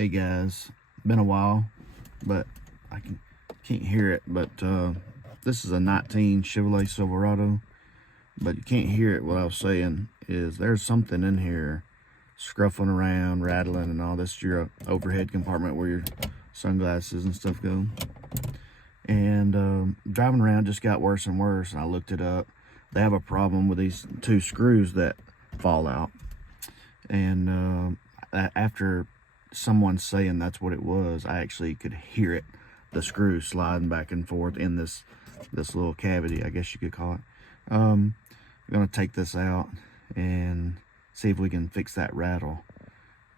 Hey guys, been a while, but I can't hear it. But this is a 19 Chevrolet Silverado, but you can't hear it. What I was saying is there's something in here scruffling around, rattling, and all this. Is your overhead compartment where your sunglasses and stuff go. And driving around just got worse and worse. And I looked it up. They have a problem with these two screws that fall out. And after someone saying that's what it was, I actually could hear it, the screw sliding back and forth in this little cavity, I guess you could call it. I'm gonna take this out and see if we can fix that rattle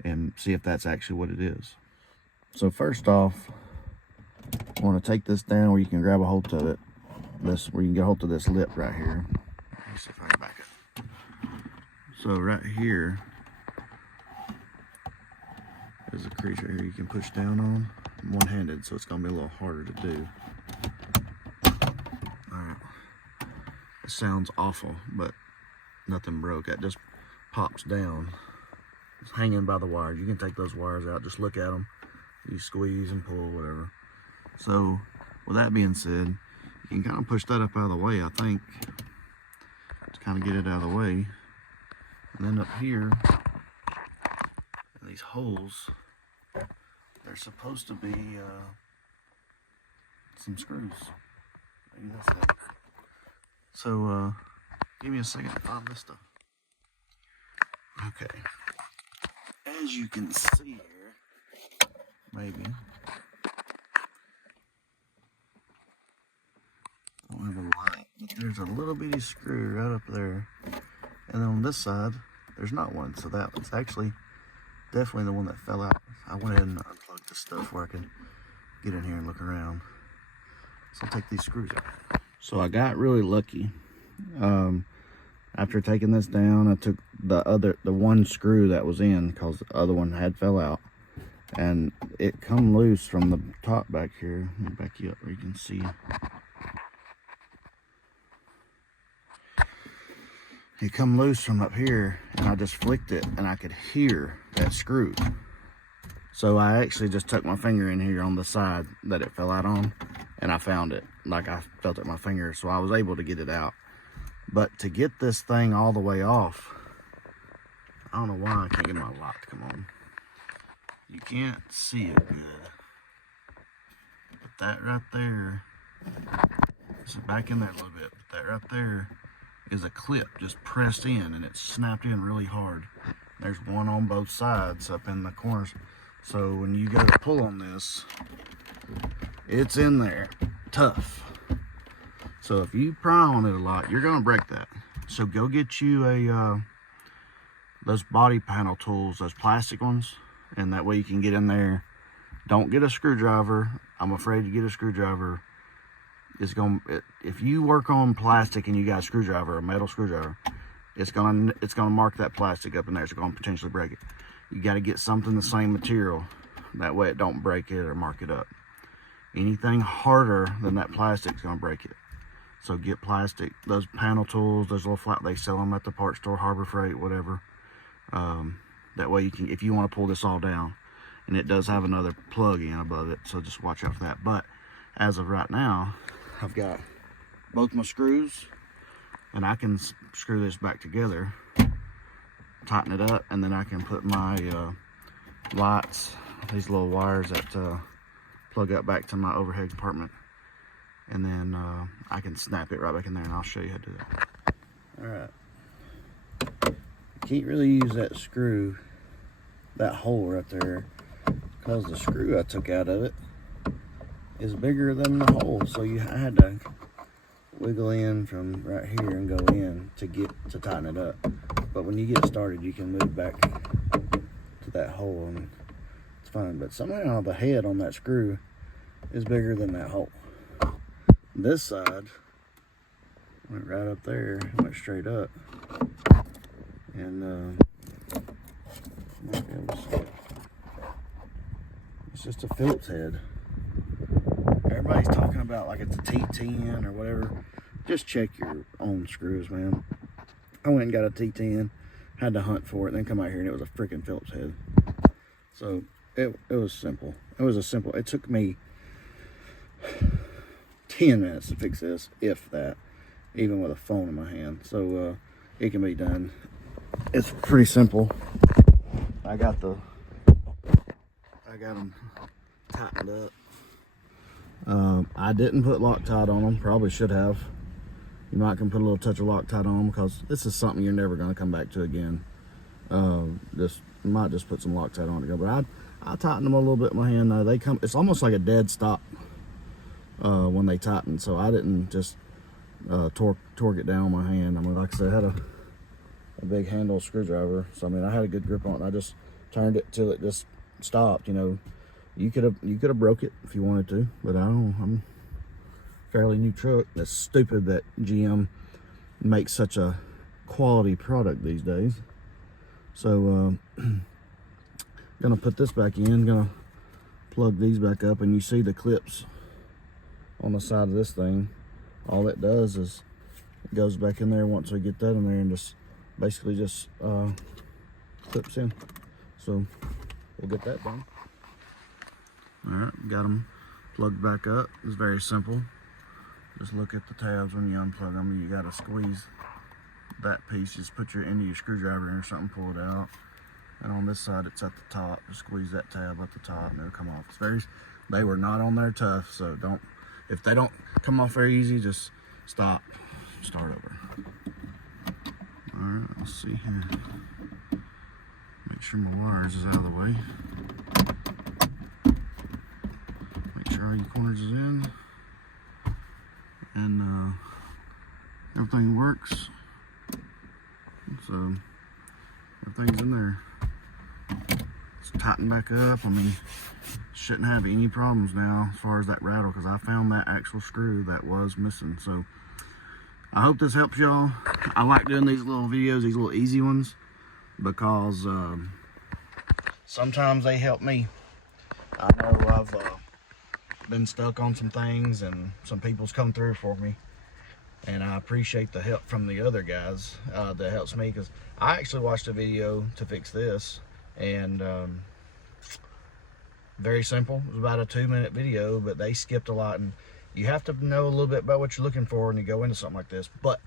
and see if that's actually what it is. So first off, I want to take this down where you can grab a hold of it, where you can get a hold of this lip right here. Let me see if I can back it. So right here there's a crease right here you can push down on. I'm one-handed, so it's gonna be a little harder to do. Alright. It sounds awful, but nothing broke. That just pops down. It's hanging by the wires. You can take those wires out, just look at them. You squeeze and pull, whatever. So, with that being said, you can kind of push that up out of the way, I think, to kind of get it out of the way. And then up here, these holes, they're supposed to be some screws. Maybe that's it. So give me a second to find this stuff. Okay, as you can see here, maybe I don't have a light, but there's a little bitty screw right up there, and then on this side there's not one. So that was actually definitely the one that fell out. I went ahead and unplugged this stuff where I can get in here and look around. So I'll take these screws out. So I got really lucky. After taking this down, I took the one screw that was in, because the other one had fell out, and it come loose from the top back here. Let me back you up where you can see. It come loose from up here, and I just flicked it, and I could hear that screw. So I actually just tucked my finger in here on the side that it fell out on, and I found it. Like, I felt it in my finger, so I was able to get it out. But to get this thing all the way off, I don't know why I can't get my light to come on. You can't see it good. But that right there, so back in there a little bit, but that right there is a clip just pressed in, and it's snapped in really hard. There's one on both sides up in the corners. So when you go to pull on this, it's in there tough. So if you pry on it a lot, you're gonna break that. So go get you those body panel tools, those plastic ones, and that way you can get in there. Don't get a screwdriver. I'm afraid to get a screwdriver. If you work on plastic and you got a screwdriver, a metal screwdriver, it's gonna mark that plastic up in there. It's gonna potentially break it. You got to get something the same material, that way it don't break it or mark it up. Anything harder than that plastic is gonna break it. So get plastic, those panel tools, those little flat, they sell them at the parts store, Harbor Freight, whatever. That way you can, if you want to pull this all down, and it does have another plug in above it, so just watch out for that. But as of right now, I've got both my screws, and I can screw this back together, tighten it up, and then I can put my lights, these little wires that plug up back to my overhead compartment, and then I can snap it right back in there, and I'll show you how to do that. Alright, you can't really use that screw, that hole right there, because the screw I took out of it is bigger than the hole, so I had to wiggle in from right here and go in to tighten it up. But when you get started, you can move back to that hole and it's fine. But somehow the head on that screw is bigger than that hole. This side went right up there, went straight up, and might be able to see it. It's just a Phillips head. Everybody's talking about like it's a T10 or whatever. Just check your own screws, man. I went and got a T10, had to hunt for it, and then come out here and it was a freaking Phillips head. So it was simple. It was a simple, it took me 10 minutes to fix this, if that, even with a phone in my hand. So it can be done. It's pretty simple. I got them tightened up. I didn't put Loctite on them. Probably should have. You might can put a little touch of Loctite on them, because this is something you're never going to come back to again. Might just put some Loctite on it to go. But I tightened them a little bit in my hand. They come. It's almost like a dead stop when they tighten. So I didn't just torque it down with my hand. I mean, like I said, I had a big handle screwdriver. So I mean, I had a good grip on it. And I just turned it till it just stopped. You know, you could have broke it if you wanted to, but I don't. I'm fairly new truck. That's stupid that GM makes such a quality product these days. So gonna put this back in, gonna plug these back up, and you see the clips on the side of this thing. All it does is it goes back in there once we get that in there, and just basically just clips in. So we'll get that done. All right, got them plugged back up. It's very simple. Just look at the tabs when you unplug them. You gotta squeeze that piece. Just put your end of your screwdriver in or something, pull it out. And on this side, it's at the top. Just squeeze that tab at the top, and it'll come off. It's very. They were not on there tough, so don't. If they don't come off very easy, just stop. Start over. All right, let's see here. Make sure my wires is out of the way. Make sure all your corners is in. And everything works. So everything's in there. It's tightened back up. I mean, shouldn't have any problems now as far as that rattle, because I found that actual screw that was missing. So I hope this helps y'all. I like doing these little videos, these little easy ones, because sometimes they help me. I know I've been stuck on some things, and some people's come through for me, and I appreciate the help from the other guys that helps me, because I actually watched a video to fix this, and very simple. It was about a 2-minute video, but they skipped a lot, and you have to know a little bit about what you're looking for when you go into something like this. But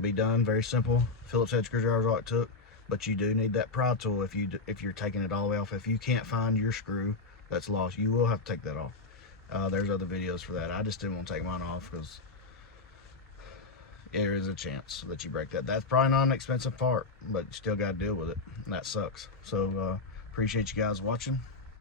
be done, very simple. Phillips head screwdriver is all it took, but you do need that pry tool if you're taking it all the way off. If you can't find your screw that's lost, you will have to take that off. There's other videos for that. I just didn't want to take mine off because there is a chance that you break that. That's probably not an expensive part, but you still got to deal with it, and that sucks. So appreciate you guys watching.